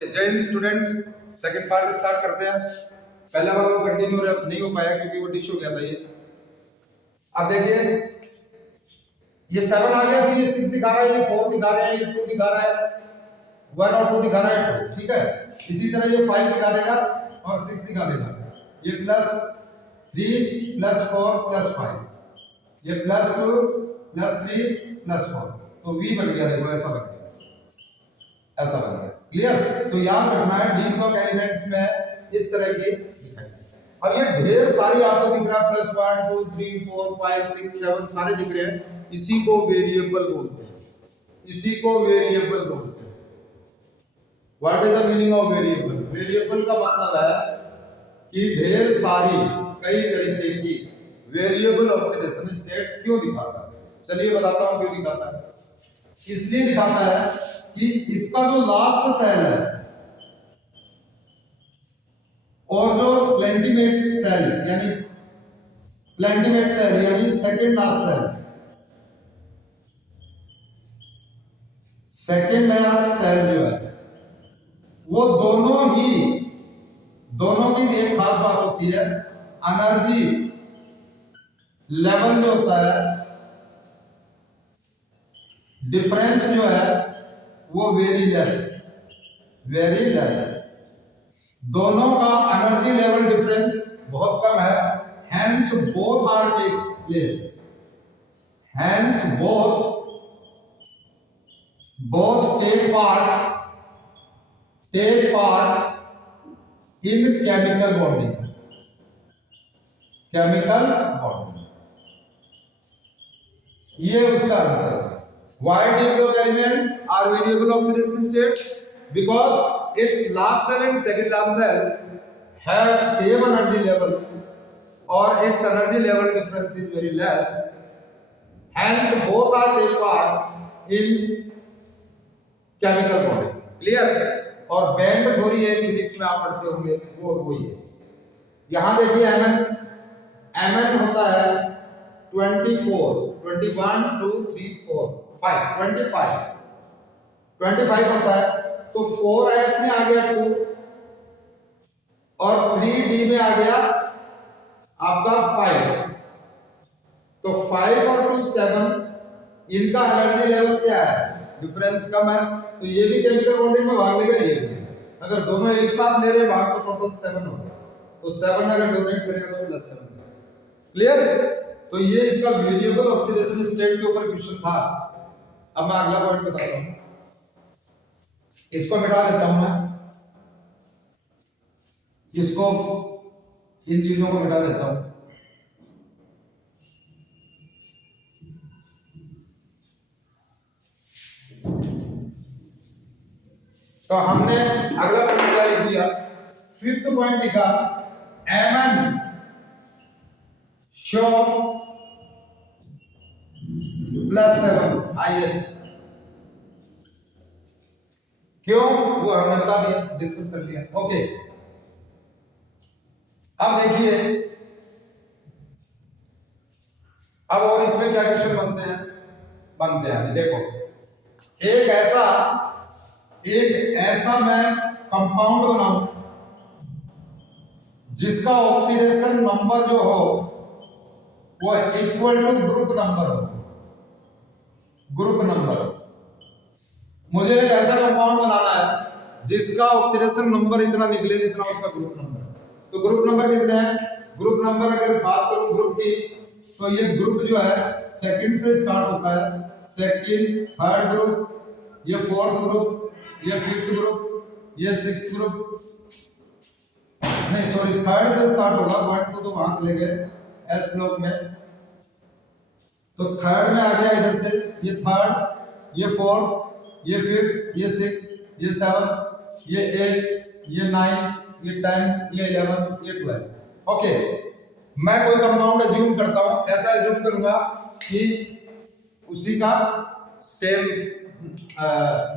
जय Hind students, second part start करते हैं। पहला वाला कंटिन्यू नहीं हो पाया क्योंकि वो डिश हो गया था ये। अब देखिए ये 7 आ गया, फिर ये 6 दिखा रहा है, ये 4 दिखा रहा है, ये 2 दिखा रहा है, 1 और 2 दिखा रहा है 2, ठीक है। इसी तरह ये 5 दिखा देगा और 6 दिखा देगा। ये +3 +4 +5, ये +2 +3 +4, तो v बन गया। देखो ऐसा बन गया, ऐसा बन गया। क्लियर? तो याद रखना है डी ब्लॉक एलिमेंट्स में इस तरह की। अब ये ढेर सारी आपको दिख रहा है, +1 2 3 4 5 6 7 सारे दिख रहे हैं। इसी को वेरिएबल बोलते हैं, इसी को वेरिएबल बोलते हैं। What is the meaning of variable? Variable का मतलब है कि ढेर सारी कई तरीके की वेरिएबल ऑक्सीडेशन स्टेट क्यों दिखाता है। चलिए बताता हूं क्यों दिखाता है। इसलिए दिखाता है कि इसका जो लास्ट सेल है और जो प्लेंटिमेट सेल यानी सेकंड लास्ट सेल जो है वो दोनों की एक खास बात होती है, एनर्जी लेवल जो होता है, डिफरेंस जो है वो वेरी लेस। दोनों का एनर्जी लेवल डिफरेंस बहुत कम है। Hence both are take place, hence both take part in chemical bonding. ये उसका आंसर है। Why D block element are variable oxidation state? Because its last cell and second last cell have same energy level, or its energy level difference is very less. Hence, both are take part in chemical bonding. Clear? और band theory है physics में आप पढ़ते होंगे, वो वही है। यहाँ देखिए Mn होता है 24, 21 2 3 4 5 25 होता है। तो 4s में आ गया 2 और 3d में आ गया आपका 5। तो 5 और 2 7, इनका एनर्जी लेवल क्या है? डिफरेंस कम है, तो ये भी केमिकल बॉन्डिंग में भाग लेगा, ये भी। अगर दोनों एक साथ ले रहे भाग तो टोटल 7 हो गया। तो 7 अगर डोनेट करेगा तो +7। क्लियर? तो ये इसका वेरिएबल ऑक्सीडेशन स्टेट के ऊपर क्वेश्चन था। अब मैं अगला पॉइंट बताता हूं, इसको मिटा देता हूं मैं, इसको इन चीजों को मिटा देता हूं। तो हमने अगला पॉइंट क्या लिख दिया? 5th पॉइंट लिखा Mn शो +7 हाईएस्ट। क्यों? वो हमने बता दिया, डिस्कस कर लिया। ओके, अब देखिए, अब और इसमें क्या क्वेश्चन बनते हैं अभी देखो। एक ऐसा मैं कंपाउंड बनाऊं जिसका ऑक्सीडेशन नंबर जो हो वो इक्वल टू ग्रुप नंबर। मुझे एक ऐसा कंपाउंड बनाना है जिसका ऑक्सीडेशन नंबर इतना निकले जितना उसका ग्रुप नंबर है। तो ग्रुप नंबर कितने हैं? ग्रुप नंबर अगर बात करूं ग्रुप की, तो ये ग्रुप जो है सेकंड से स्टार्ट होता है। सेकंड, थर्ड ग्रुप, ये फोर्थ ग्रुप, ये फिफ्थ ग्रुप, ये सिक्स्थ ग्रुप, नहीं सॉरी, थर्ड से स्टार्ट होगा। 1 2 तो वहां चले गए एस ब्लॉक में। तो थर्ड में आ गया इधर से, ये थर्ड, ये फोर्थ, ये फिफ्थ, ये सिक्स्थ, ये सेवंथ, ये 8, ये 9, ये 10, ये 11, ये 12। ओके, मैं कोई कंपाउंड अज्यूम करता हूं, ऐसा अज्यूम करूंगा कि उसी का सेम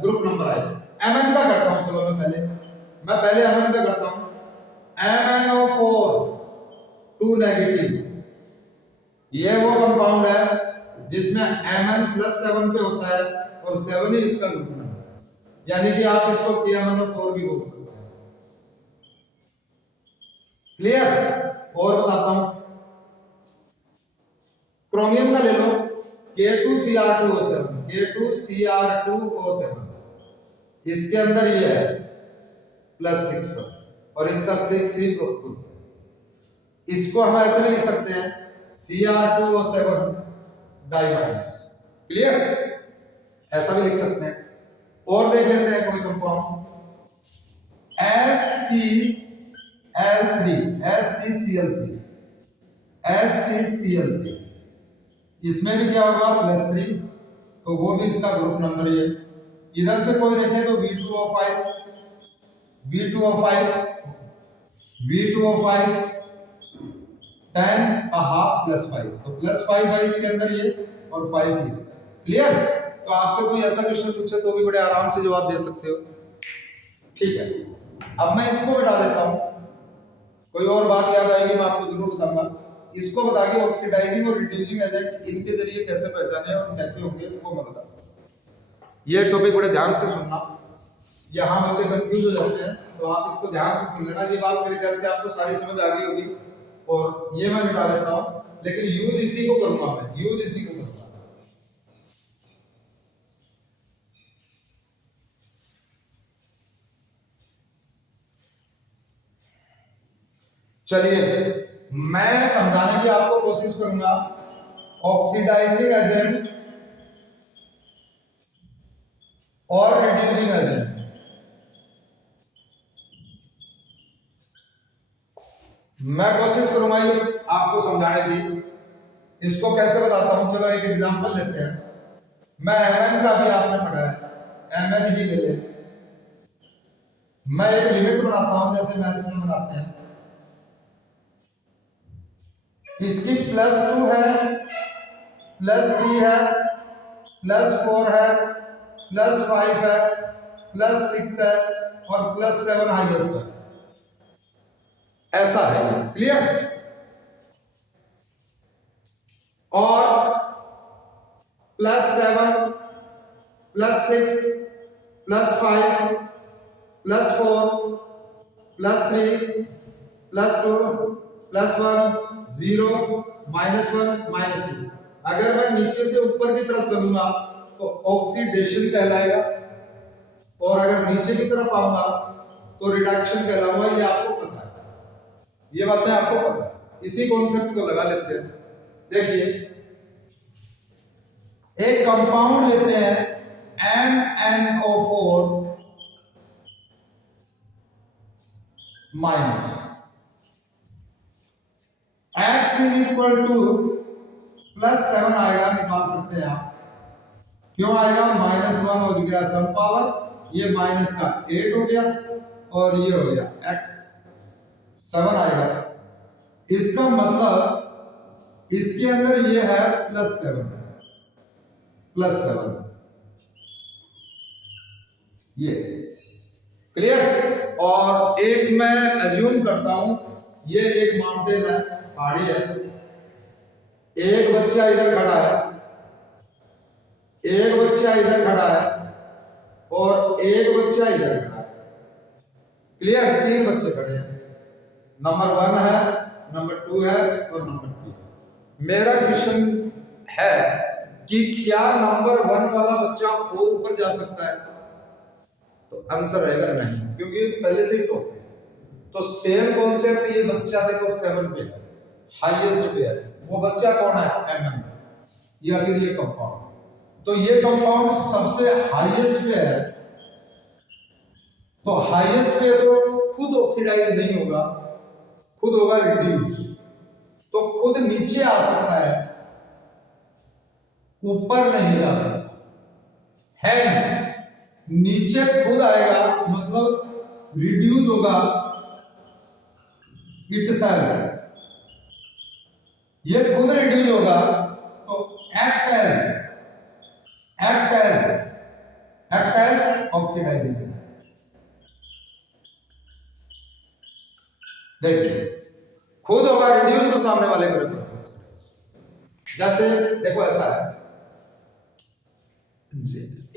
ग्रुप नंबर आए। Mn का करता हूं, चलो मैं पहले Mn का करता हूं। MnO4 2 नेगेटिव, ये वो कंपाउंड है जिसमें Mn +7 पे होता है और 7 ही इसका ग्रुप नंबर है। यानी कि आप इसको KMnO4 भी बोल सकते हैं। क्लियर? और बताता हूं, क्रोमियम का ले लो, K2Cr2O7, K2Cr2O7, इसके अंदर ये है +6 पर और इसका 6 ही प्रोटॉन। इसको हम ऐसे नहीं लिख सकते हैं Cr2O7 डाई माइनस। क्लियर? ऐसा भी लिख सकते हैं। और देख लेते हैं कोई कंपाउंड SCCl3 इसमें भी क्या होगा +3, तो वो भी इसका ग्रुप नंबर है। इधर से कोई देखे तो V2O5 10 का हाफ +5, तो +5 है इसके अंदर ये और 5 है इसका। क्लियर? तो आपसे कोई ऐसा क्वेश्चन पूछे तो भी बड़े आराम से जवाब दे सकते हो। ठीक है, अब मैं इसको मिटा देता हूं, कोई और बात याद आएगी मैं आपको जरूर बताऊंगा। इसको बता के ऑक्सीडाइजिंग और रिड्यूसिंग एजेंट इनके जरिए कैसे पहचाने और कैसे होंगे वो मैं बताऊंगा। ये टॉपिक बड़े ध्यान से सुनना, यहाँ बच्चे कंफ्यूज हो जाते हैं, तो आप इसको ध्यान से सुन लेना। ये बात मेरे ख्याल से आपको सारी समझ आ गई होगी। और ये मैं मिटा देता हूं, लेकिन यूज इसी को करूंगा, मैं यूज इसी को करूंगा। चलिए मैं समझाने की आपको कोशिश करूंगा। ऑक्सीडाइजिंग एजेंट और रिड्यूसिंग एजेंट, मैं कोशिश करूंगा ये आपको समझाने की। इसको कैसे बताता हूं, चलो एक एग्जांपल लेते हैं। मैं Mn का भी आपने पढ़ा है, Mn ही ले ले। मैं एक लिमिट बनाता हूं जैसे मैथ्स में बनाते हैं। इसकी +2 है, +3 है, +4 है, +5 है, +6 है और +7 हाईएस्ट है। ऐसा है। क्लियर? और +7, +6, +5, +4, +3, +2, +1, 0, -1, -2। अगर मैं नीचे से ऊपर की तरफ चलूंगा तो ऑक्सीडेशन कहलाएगा, और अगर नीचे की तरफ आऊंगा तो रिडक्शन कहलाऊंगा। ये आपको पता है, ये बातें आपको पता है। इसी कॉन्सेप्ट को लगा लेते हैं। देखिए एक कंपाउंड लेते हैं MnO4 माइनस, X +7 आएगा, निकाल सकते हैं आप। क्यों आएगा? -1 हो गया सम पावर, ये माइनस का 8 हो गया और ये हो गया X 7 आएगा। इसका मतलब इसके अंदर ये है +7 ये। क्लियर? और एक मैं अज्यूम करता हूं, ये एक माउंटेन है, पहाड़ी है। एक बच्चा इधर खड़ा है, एक बच्चा इधर खड़ा है और एक बच्चा इधर खड़ा है। क्लियर? 3 बच्चे खड़े हैं। नंबर 1 है, नंबर 2 है और नंबर 3 है। मेरा क्वेश्चन है कि क्या नंबर 1 वाला बच्चा और ऊपर जा सकता है? तो आंसर रहेगा नहीं, क्योंकि पहले से ही टॉप है। तो सेम कॉन्सेप्ट, ये बच्चा देखो 7 पे है, हाईएस्ट पे है। वो बच्चा कौन है? Mn या फिर ये कंपाउंड। तो ये कंपाउंड सबसे हाईएस्ट पे है, तो हाईएस्ट पे तो खुद ऑक्सीडाइज नहीं होगा, खुद होगा रिड्यूस। तो खुद नीचे आ सकता है, ऊपर नहीं जा सकता। हेंस नीचे खुद आएगा, मतलब रिड्यूस होगा इटसेल्फ। ये खुद रिड्यूस होगा तो एक्ट एज ऑक्सीडाइजिंग एजेंट। देखिए खुद होगा रिड्यूस तो सामने वाले को रिड्यूस। जैसे देखो ऐसा है,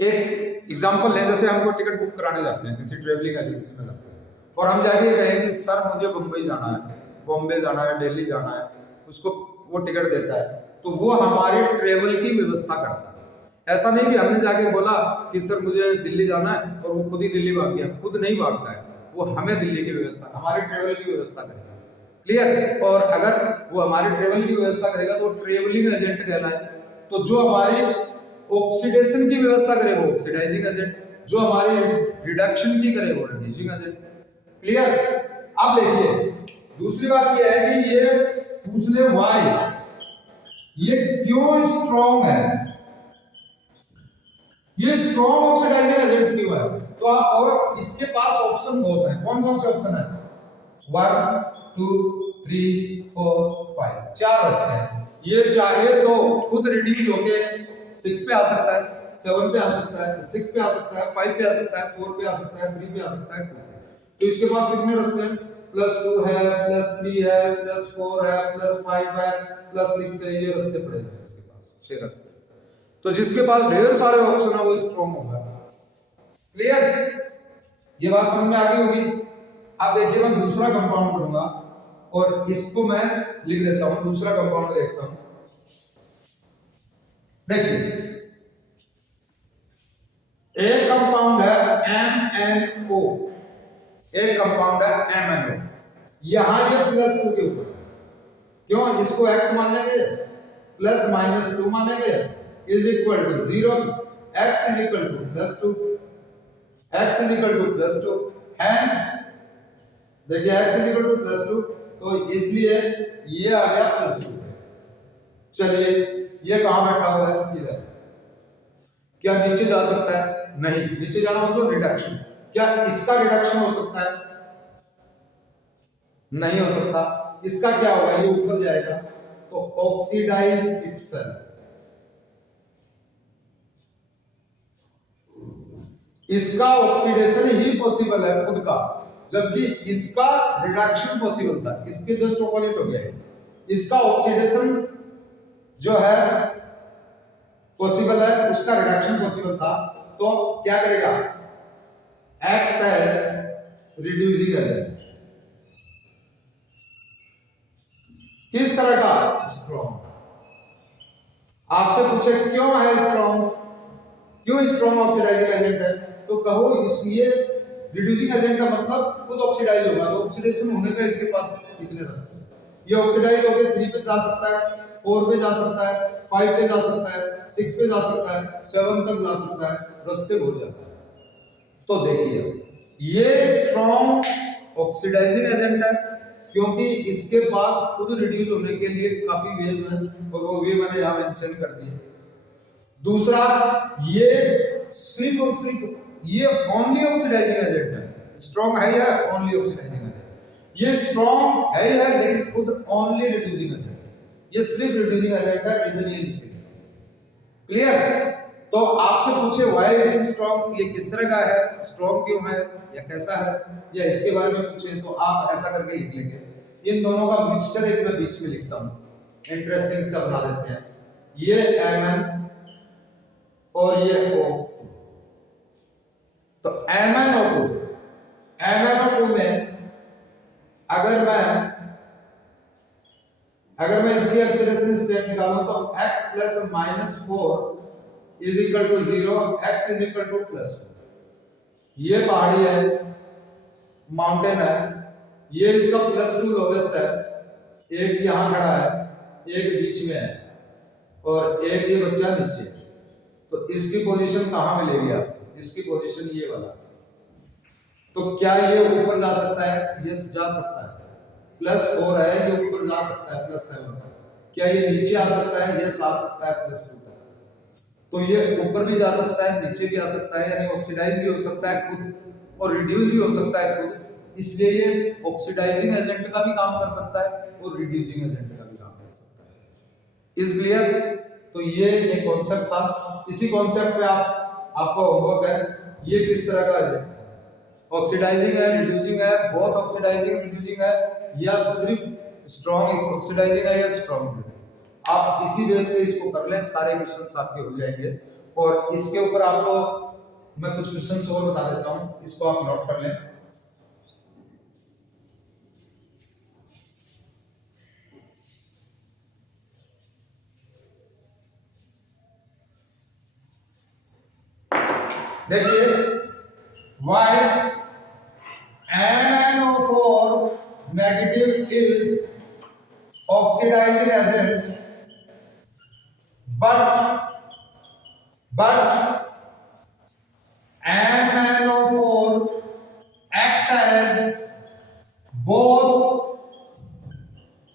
एक एग्जांपल लें, जैसे हमको टिकट बुक कराने जाते हैं किसी ट्रेवलिंग एजेंसी में जाते हैं और हम जाके ये कहें कि सर मुझे मुंबई जाना है, बॉम्बे जाना है, दिल्ली जाना है, उसको वो टिकट देता है, तो वो हमारे ट्रेवल की व्यवस्था करता है। ऐसा नहीं कि हमने जाके बोला कि सर मुझे दिल्ली जाना है और वो खुद ही दिल्ली भाग गया, खुद नहीं भागता है, वो हमें दिल्ली की व्यवस्था, हमारे ट्रेवल की व्यवस्था करेगा। क्लियर? और अगर वो हमारे ट्रेवल की व्यवस्था करेगा तो ट्रेवलिंग एजेंट कहलाए। तो जो हमारी ऑक्सीडेशन की व्यवस्था करे वो ऑक्सीडाइजिंग एजेंट, जो हमारी रिडक्शन की करे वो रिड्यूसिंग एजेंट। क्लियर? अब देखिए दूसरी बात ये है कि ये पूछ ले व्हाई, ये क्यों स्ट्रॉन्ग है, ये स्ट्रॉन्ग ऑक्सीडाइजिंग एजेंट क्यों है? तो आप कहो इसके पास ऑप्शन बहुत है। कौन कौन से ऑप्शन है? 1 2 3 4 5, 4 रास्ते हैं। ये चाहे तो खुद रिड्यूस होके 6 पे आ सकता है, 7 पे आ सकता है, 6 पे आ सकता है, 5 पे आ सकता है, 4 पे आ सकता है, 3 पे आ सकता है, 2 पे। तो इसके पास कितने रास्ते हैं? +2 है, +3 है, +4 है, +5 है, +6 है, ये रास्ते पड़े हैं इसके पास, 6 रास्ते। तो जिसके पास ढेर सारे ऑप्शन है वो स्ट्रॉन्ग होगा। क्लियर? ये बात समझ में आ गई होगी। अब देखिए मैं दूसरा कंपाउंड करूंगा और इसको मैं लिख देता हूं, दूसरा कंपाउंड देखता हूं। देखिए एक कंपाउंड है MnO, एक कंपाउंड है MnO। यहां ये +2 के ऊपर, क्यों? इसको x मानेंगे, +-2 मानेंगे, is equal to 0, x is equal to +2, x is equal to +2, hence देखिए x इज इक्वल टू +2, तो इसलिए ये आ गया +2। चलिए ये कहां बैठा हुआ है? इधर। क्या नीचे जा सकता है? नहीं, नीचे जाना मतलब रिडक्शन। क्या इसका रिडक्शन हो सकता है? नहीं हो सकता। इसका क्या होगा? ये ऊपर जाएगा तो ऑक्सीडाइज इटसेल्फ। इसका ऑक्सीडेशन ही पॉसिबल है खुद का, जबकि इसका रिडक्शन पॉसिबल था। इसके जस्ट ऑपोजिट हो गया। इसका ऑक्सीडेशन जो है पॉसिबल है, उसका रिडक्शन पॉसिबल था, तो क्या करेगा? Act as reducing agent. किस तरह का? स्ट्रॉन्ग। आपसे पूछे क्यों है स्ट्रॉन्ग, क्यों स्ट्रॉन्ग ऑक्सीडाइजिंग एजेंट है, तो कहो इसलिए रिड्यूसिंग एजेंट का मतलब खुद ऑक्सीडाइज होगा, तो ऑक्सीडेशन होने का इसके पास कितने रास्ते हैं? ये ऑक्सीडाइज होकर 3 पे जा सकता है, 4 पे जा सकता है, 5 पे जा सकता है, 6 पे जा सकता है, 7 तक जा सकता है, रास्ते हो जाता है। तो देखिए ये स्ट्रॉन्ग ऑक्सीडाइजिंग एजेंट है क्योंकि इसके पास खुद रिड्यूस होने के लिए काफी वेज हैं और वो वे मैंने यहां मेंशन कर दिए। दूसरा, ये सिर्फ और सिर्फ ये ओनली ऑक्सीडाइजिंग एजेंट है, स्ट्रॉन्ग है या ओनली ऑक्सीडाइजिंग एजेंट। ये स्ट्रॉन्ग है लेकिन खुद ओनली रिड्यूसिंग एजेंट, ये सिर्फ रिड्यूसिंग एजेंट है, रीजन ये नीचे। क्लियर? तो आपसे पूछे व्हाई इट इज स्ट्रॉन्ग, ये किस तरह का है, स्ट्रॉन्ग क्यों है या कैसा है, या इसके बारे में पूछे तो आप ऐसा करके लिख लेंगे। इन दोनों का मिक्सचर एक मैं बीच में लिखता हूं, इंटरेस्टिंग सा बना देते हैं। ये Mn और ये O, तो MnO2 में अगर मैं इसकी ऑक्सीडेशन स्टेट निकालूं तो x + -4 is equal to 0, x is equal to +4। ये पहाड़ी है, माउंटेन है, ये इसका +2 लोवेस्ट है, एक यहां खड़ा है, एक बीच में है और एक ये बच्चा नीचे है। तो इसकी पोजीशन कहां मिलेगी आपको? इसकी पोजीशन ये वाला। तो क्या ये ऊपर जा सकता है? यस जा सकता है, +4 है, ये ऊपर जा सकता है +7 तक। क्या ये नीचे आ सकता है? यस आ सकता है +2 तक। तो ये ऊपर भी जा सकता है, नीचे भी आ सकता है, यानी ऑक्सीडाइज भी हो सकता है खुद और रिड्यूस भी हो सकता है खुद। इसलिए ये ऑक्सीडाइजिंग एजेंट का भी काम कर सकता है और रिड्यूसिंग एजेंट का भी काम कर सकता है। Is clear? तो ये एक कॉन्सेप्ट था, इसी कॉन्सेप्ट पे आपको होमवर्क है। ये किस तरह का है? ऑक्सीडाइजिंग है, रिड्यूसिंग है, बहुत ऑक्सीडाइजिंग रिड्यूसिंग है, या सिर्फ स्ट्रॉन्ग ऑक्सीडाइजिंग है या स्ट्रॉन्ग। आप इसी बेस पे इसको कर लें, सारे क्वेश्चंस आपके हो जाएंगे। और इसके ऊपर आपको मैं कुछ क्वेश्चन और बता देता हूं, इसको आप नोट कर लें। देखिए why MnO4 negative is oxidizing agent but MnO4 act as both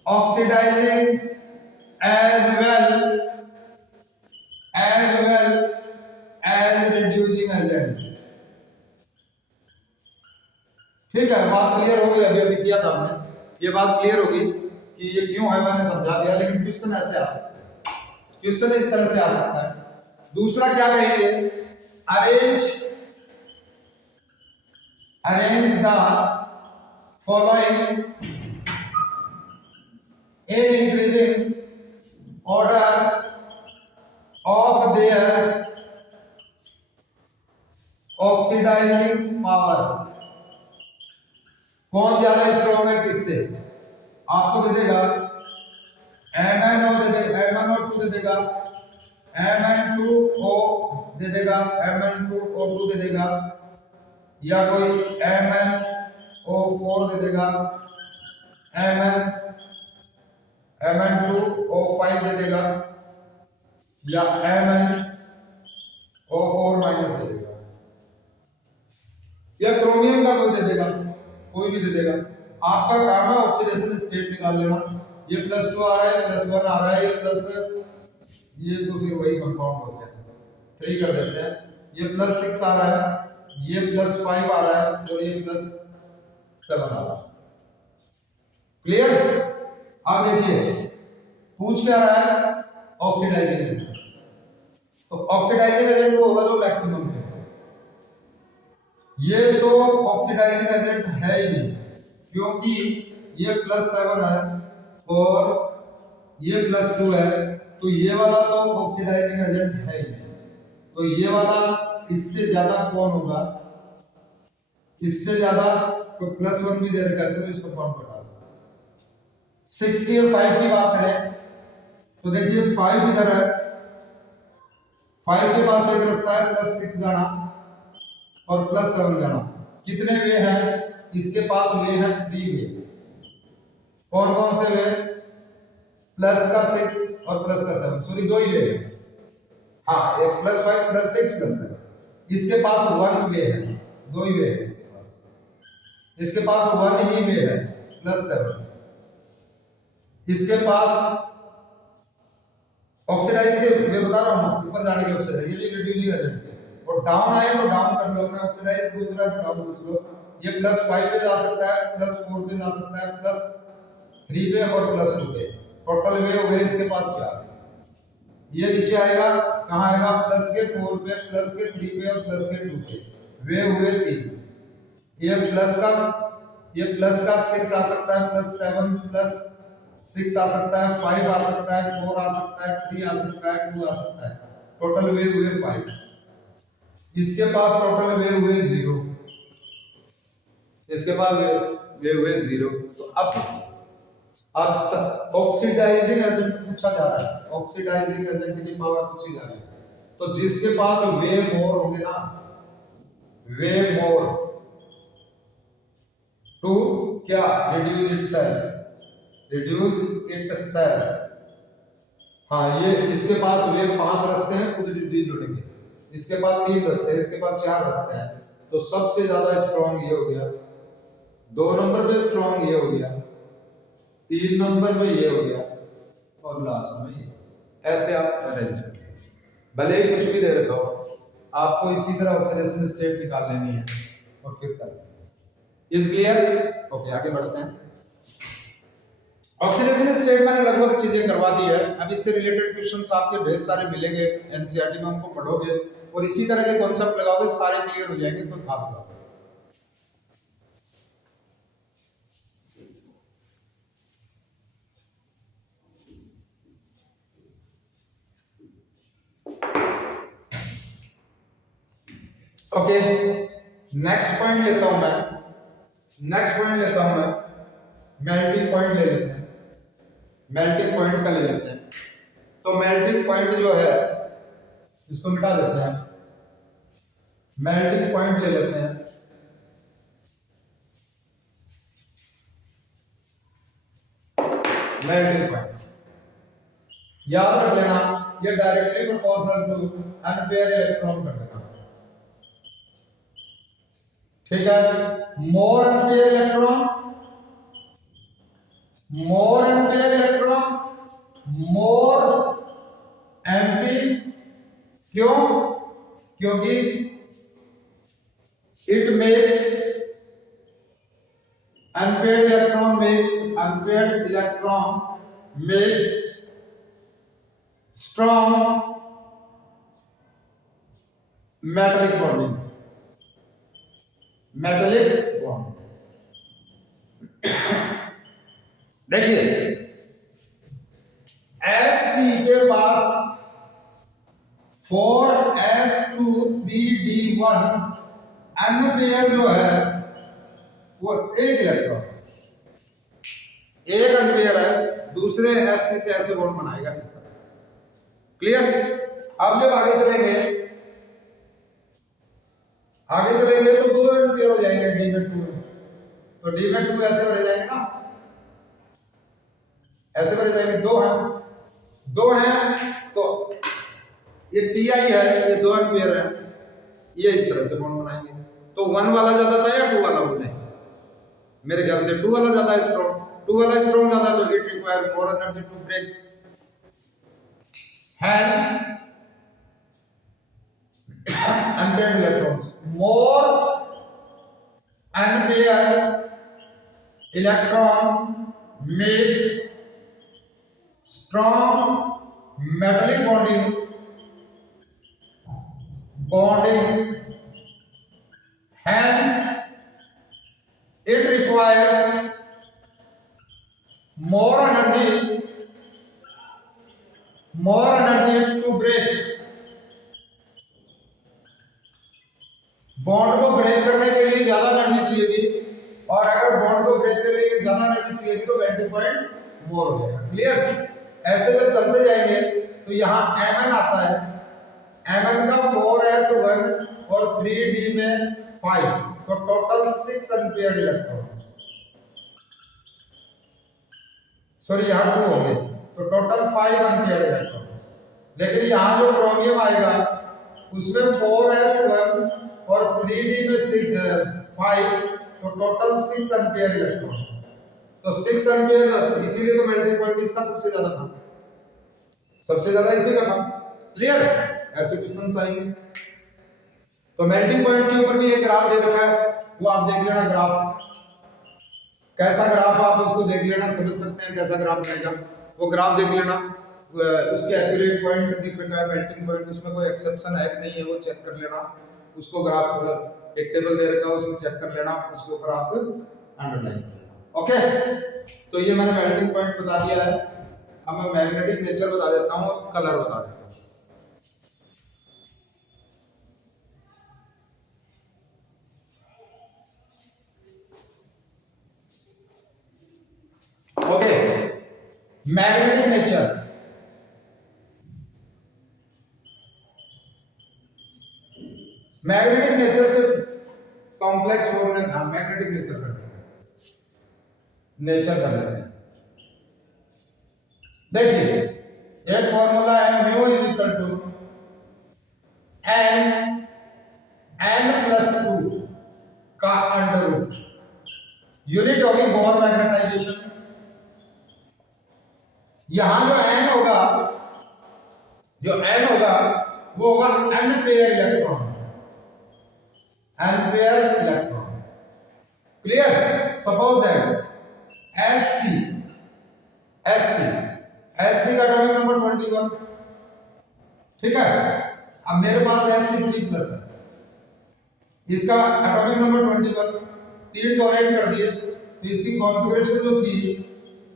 oxidizing as well as reducing agent। ठीक है, बात क्लियर हो गई। अभी अभी किया था हमने, ये बात क्लियर होगी कि ये क्यों है, मैंने समझा दिया। लेकिन क्वेश्चन ऐसे आ सकता है, क्वेश्चन इस तरह से आ सकता है। दूसरा क्या कहेंगे, arrange the following in increasing order of their oxidizing power। कौन ज्यादा स्ट्रॉन्ग है किससे? आपको दे देगा MnO दे देगा, MnO2 दे देगा, Mn2O दे देगा, Mn2O2 दे देगा, या कोई MnO4 दे देगा, Mn2O5 दे देगा, या MnO4 माइनस दे देगा, या क्रोमियम का कोई दे देगा, कोई भी दे देगा। आपका काम है ऑक्सीडेशन स्टेट निकाल लेना। ये +2 आ रहा है, +1 आ रहा है, ये तो फिर वही कंपाउंड हो गया, 3 कर देते हैं। ये +6 आ रहा है, ये +5 आ रहा है, और ये +7 आ रहा है। क्लियर? अब देखिए पूछ क्या रहा है, ऑक्सीडाइजिंग एजेंट। तो ऑक्सीडाइजिंग एजेंट वो होगा जो मैक्सिमम है। ये तो ऑक्सीडाइजिंग एजेंट है ही नहीं, क्योंकि ये +7 है और ये +2 है, तो ये वाला तो ऑक्सीडाइजिंग एजेंट है ही नहीं। तो ये वाला इससे ज्यादा कौन होगा, इससे ज्यादा तो +1 भी दे रखा है, चलो इसको काउंट करा। 60 और 5 की बात करें तो देखिए 5 इधर है, 5 के पास एक रास्ता है +6 जाना और +7 जाना। कितने वे हैं इसके पास? वे हैं 3 वे। कौन कौन से वे? +6 और +7, सॉरी 2 ही वे हैं। हाँ, एक +5 +6 +7। इसके पास 1 वे है, 2 ही वे है इसके पास। इसके पास 1 ही वे है +7। इसके पास ऑक्सीडाइज के मैं बता रहा हूं, ऊपर जाने के ऑक्सीडाइज, ये रिड्यूसिंग एजेंट। और डाउन आए तो डाउन कर लो, अपने ऑक्सीडाइज पूछ रहा है तो डाउन पूछ लो। ये +5 पे जा सकता है, +4 पे जा सकता है, +3 पे और +2 पे। टोटल वे हो गए इसके पास 4। ये नीचे आएगा, कहां आएगा? +4 पे, +3 पे और +2 पे। वे हुए 3। ये प्लस का 6 आ सकता है, +7 +6 आ सकता है, 5 आ सकता है, 4 आ सकता है, 3 आ सकता है, 2 आ सकता है। टोटल वे हुए 5। इसके पास टोटल वे हुए 0। इसके पास वे हुए 0। तो अब ऑक्सीडाइजिंग एजेंट पूछा जा रहा है, ऑक्सीडाइजिंग एजेंट की पावर पूछी जा रही है। तो जिसके पास वे मोर होंगे ना, वे मोर टू क्या? Reduce itself. हाँ, ये इसके पास वे 5 रास्ते हैं, खुद रिड्यूस जुड़ेंगे। इसके पास 3 रास्ते हैं, इसके पास 4 रास्ते हैं। तो सबसे ज्यादा स्ट्रॉन्ग ये हो गया, 2 नंबर पे स्ट्रॉन्ग ये हो गया, 3 नंबर पे ये हो गया, और लास्ट में ये। ऐसे आप अरेंज करें, भले ही कुछ भी दे रखा हो, आपको इसी तरह ऑक्सीडेशन स्टेट निकाल लेनी है और फिर कर। Is clear? ओके, आगे बढ़ते हैं। ऑक्सीडेशन स्टेट मैंने लगभग चीजें करवा दी है। अब इससे रिलेटेड क्वेश्चंस आपके ढेर सारे मिलेंगे, एनसीईआरटी में उनको पढ़ोगे और इसी तरह के कॉन्सेप्ट लगाओगे, सारे क्लियर हो जाएंगे, कोई खास बात। ओके, नेक्स्ट पॉइंट लेता हूं मैं, मेल्टिंग पॉइंट ले लेते हैं, मेल्टिंग पॉइंट का ले लेते हैं। तो मेल्टिंग पॉइंट जो है इसको मिटा देते हैं, मेल्टिंग पॉइंट ले लेते हैं। मेल्टिंग पॉइंट याद रख लेना, ये directly proportional to unpaired electron कर देना, ठीक है। More unpaired electron, more MP, क्यों? क्योंकि it makes unpaired electron makes strong metallic bonding, देखिए Sc के पास 4s2 3d1 अनपेयर जो है वो एक इलेक्ट्रॉन, एक अनपेयर है, दूसरे Sc से ऐसे बॉन्ड बनाएगा इस तरह, क्लियर। अब जब आगे चलेंगे तो 2 अनपेयर हो जाएंगे d में 2, तो d में 2 ऐसे भरे जाएंगे ना, ऐसे भरे जाएंगे, दो हैं तो ये Ti है, ये 2 अनपेयर है, ये इस तरह से बॉन्ड बनाएंगे। तो 1 वाला ज्यादा था या 2 वाला बोल रहे हैं? मेरे ख्याल से 2 वाला ज्यादा स्ट्रॉन्ग, 2 वाला स्ट्रॉन्ग ज्यादा, तो it require more energy to break, hence unpaired electrons, more unpaired electron make strong metallic bonding, hence it requires more energy to break, bond को ब्रेक करने के लिए ज्यादा एनर्जी चाहिएगी, और अगर बॉन्ड को ब्रेक करने के लिए ज्यादा एनर्जी चाहिएगी तो मेल्टिंग पॉइंट मोर हो जाएगा, क्लियर। ऐसे जब चलते जाएंगे तो यहाँ Mn आता है, Mn का 4s1 और 3d में 5, तो टोटल 6 अनपेयर्ड इलेक्ट्रॉन्स, सॉरी यहाँ 2 होंगे, तो टोटल 5 अनपेयर्ड इलेक्ट्रॉन्स। लेकिन यहाँ जो क्रोमियम आएगा उसमें 4s1 और 3d में 5, तो टोटल 6 अनपेयर इलेक्ट्रॉन, तो 6 अनपेयर, इसीलिए तो मेल्टिंग पॉइंट इसका सबसे ज्यादा था, सबसे ज्यादा इसी का था, क्लियर। ऐसे क्वेश्चंस आएंगे। तो मेल्टिंग पॉइंट के ऊपर भी एक ग्राफ दे रखा है, वो आप देख लेना, ग्राफ कैसा ग्राफ, आप उसको देख लेना, समझ सकते हैं कैसा ग्राफ बनेगा, वो ग्राफ देख लेना, उसके एक्यूरेट पॉइंट दिख रखा है मेल्टिंग पॉइंट, उसमें कोई एक्सेप्शन है कि नहीं है वो चेक कर लेना, उसको ग्राफ एक टेबल दे रखा है उसमें चेक कर लेना, उसके ऊपर आप अंडरलाइन कर लेना, ओके। तो ये मैंने मेल्टिंग पॉइंट बता दिया है, अब मैं मैग्नेटिक नेचर बता देता हूँ और कलर बता देता हूँ। Okay, magnetic nature, magnetic nature से कॉम्प्लेक्स फॉर्मूला, मैग्नेटिक नेचर कर लेते हैं, देखिए एक फॉर्मूला है mu is equal to n+2 का अंडर रूट, यूनिट होगी बोर मैग्नेटाइजेशन। यहां जो n होगा वो होगा unpaired electron, clear. Suppose that Sc का एटॉमिक नंबर 21, ठीक है। अब मेरे पास Sc3+ है, इसका एटॉमिक नंबर 21, 3 डोनेट कर दिए, तो इसकी कॉन्फ़िगरेशन जो थी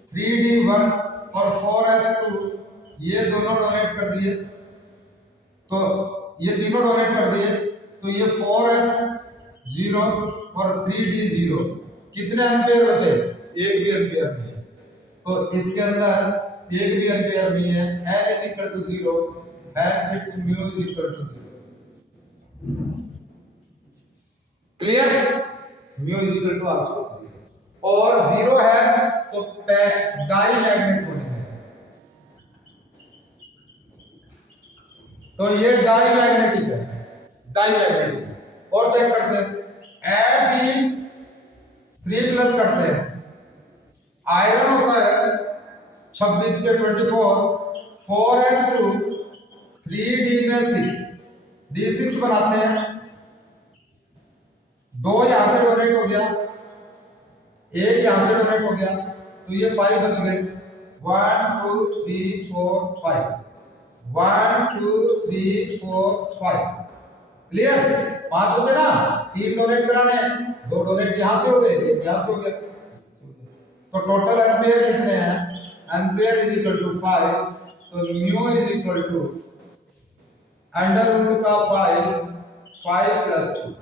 3d1 और 4s2, ये दोनों डोनेट कर दिए, तो ये तीनों डोनेट कर दिए, तो ये 4s 0 और 3d 0, कितने एम्पेयर बचे? एक भी एम्पेयर नहीं है, तो इसके अंदर एक भी एम्पेयर नहीं है। n is equal to 0, hence its mu is equal to 0। Clear? mu is equal to also 0, और 0 है तो डाई मैग्नेट बनेगा। तो ये डाई मैग्नेटिक है, डाई मैग्नेटिक। और चेक करते हैं, Fe3+ करते हैं। आयरन होता है 26 पे 24, 4s2 3d में 6, d6 बनाते हैं। 2 यहां से डोनेट हो गया, एक यहां से डोनेट हो गया, तो ये 5 बच गए। 1 2 3 4 5, 1 2 3 4 5। क्लियर? 5 बचे ना, 3 डोनेट कराने, 2 डोनेट यहां से हो गए, एक यहां से हो गया। तो टोटल एम्पेयर कितने हैं? एम्पेयर इज इक्वल टू 5, तो mu is equal to under root का 5 प्लस 2।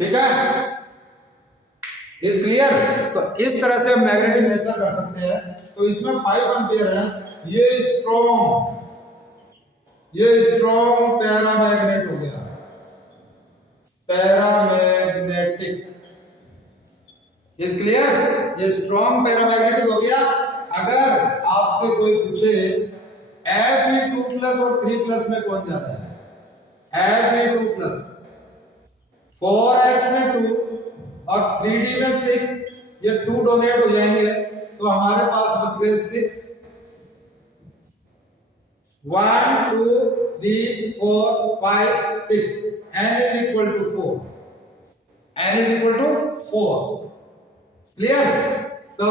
ठीक है? Is clear? तो इस तरह से हम मैग्नेटिक नेचर कर सकते हैं। तो इसमें 5 एम्पेयर है, ये स्ट्रॉन्ग पैरामैग्नेट हो गया, पैरामैग्नेटिक। Is clear? ये स्ट्रॉन्ग पैरामैग्नेटिक हो गया। अगर आपसे कोई पूछे Fe2+ और 3+ में कौन ज्यादा है? Fe2+, 4s में 2 और 3d में 6, ये 2 डोनेट हो जाएंगे, तो हमारे पास बच गए 6। 1 2 3 4 5 6, n is equal to 4, n is equal to 4। Clear? तो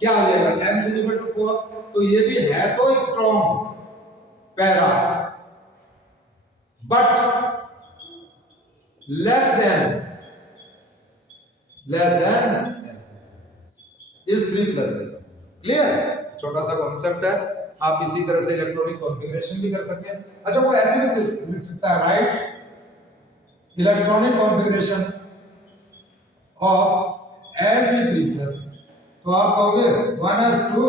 क्या हो जाएगा? n इज इक्वल टू 4, तो ये भी है तो strong para, but less than is 3+। Clear? छोटा सा कॉन्सेप्ट है, आप इसी तरह से इलेक्ट्रॉनिक कॉन्फ़िगरेशन भी कर सकते हैं। अच्छा, वो ऐसे भी लिख सकता है, right? Electronic configuration of Fe3+, तो आप कहोगे 1s2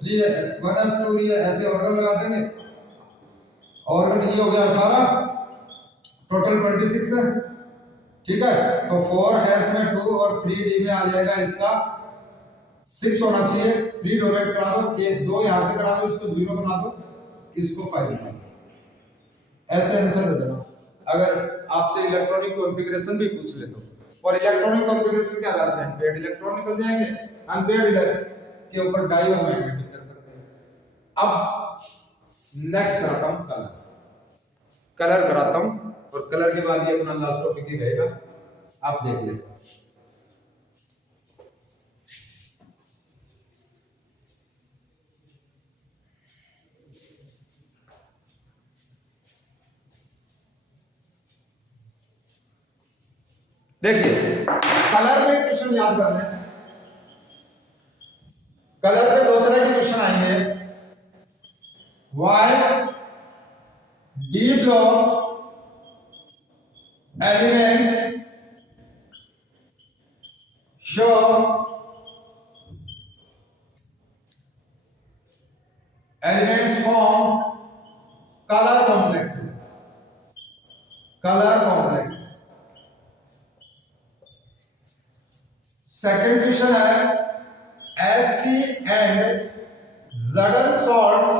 3 ये ऐसे ऑर्गन लगा देंगे, ऑर्गन ये हो गया 18, टोटल 26 है। ठीक है? तो 4s में 2 और 3d में आ जाएगा इसका 6 होना चाहिए। 3 डोनेट करा दो, एक 2 यहां से करा दो, इसको 0 बना दो, इसको 5 बना दो, ऐसे आंसर दे देना। अगर आपसे इलेक्ट्रॉनिक कॉन्फ़िगरेशन भी पूछ ले तो, और इलेक्ट्रॉनिक कॉन्फ़िगरेशन क्या करते हैं? पेड इलेक्ट्रॉन निकल जाएंगे, अनपेड के ऊपर डाई और मैग्नेटिक कर सकते हैं। अब नेक्स्ट कराता हूं कलर कराता हूं, और कलर के बाद ये अपना लास्ट टॉपिक ही रहेगा, आप देख लें। देखिए, कलर में क्वेश्चन याद कर लें। कलर पे 2 तरह के क्वेश्चन आएंगे, why D block elements show elements form colour complexes, colour complex. Second question है SC एंड Zn salts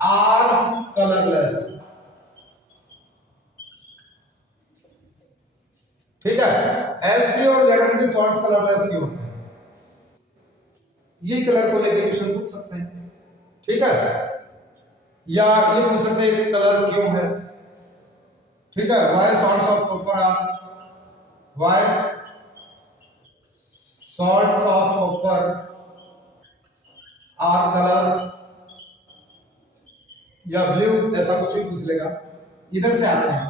are colorless। ठीक है? SC और Zn के सॉल्ट्स कलरलेस क्यों होते हैं? ये कलर को लेकर क्वेश्चन पूछ सकते हैं। ठीक है? या ये पूछ सकते हैं कलर क्यों है। ठीक है? Why salts of copper are, why salts of copper are color, या ब्लू, ऐसा कुछ भी पूछ लेगा। इधर से आते हैं,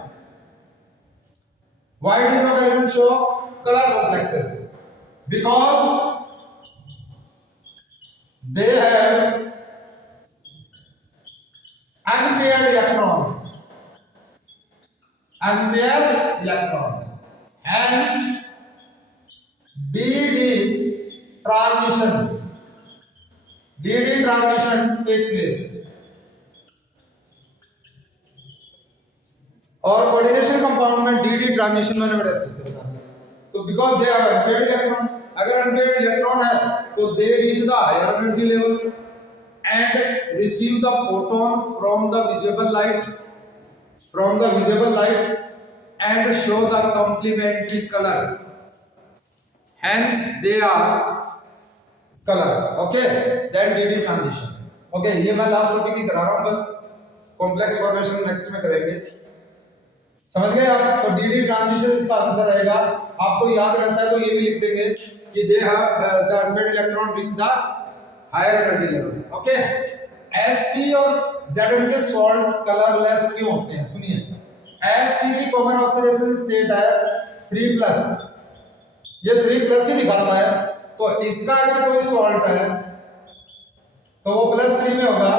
why do not even show color complexes? Because they have unpaired electrons, unpaired electrons, hence DD transition take place. और कोऑर्डिनेशन कंपाउंड में DD ट्रांजिशन मैंने बड़े अच्छे से बता दिया। तो because they are unpaired electron, अगर अनपेयर्ड इलेक्ट्रॉन है तो they reach the higher energy level and receive the photon from the visible light and show the complementary color, hence they are color. Okay, then DD transition. Okay, ये मैं last topic ही करा रहा हूँ, बस complex formation next में करेंगे। समझ गए आप? तो DD ट्रांजिशन इसका आंसर रहेगा। आपको याद रहता है तो ये भी लिख देंगे कि they have the unpaired electron reach the higher energy level. Okay, Sc और Zn के सॉल्ट कलरलेस क्यों होते हैं? सुनिए, Sc की कॉमन ऑक्सीडेशन स्टेट है 3+, ये 3+ ही दिखाता है, तो इसका अगर कोई सॉल्ट है तो वो +3 में होगा,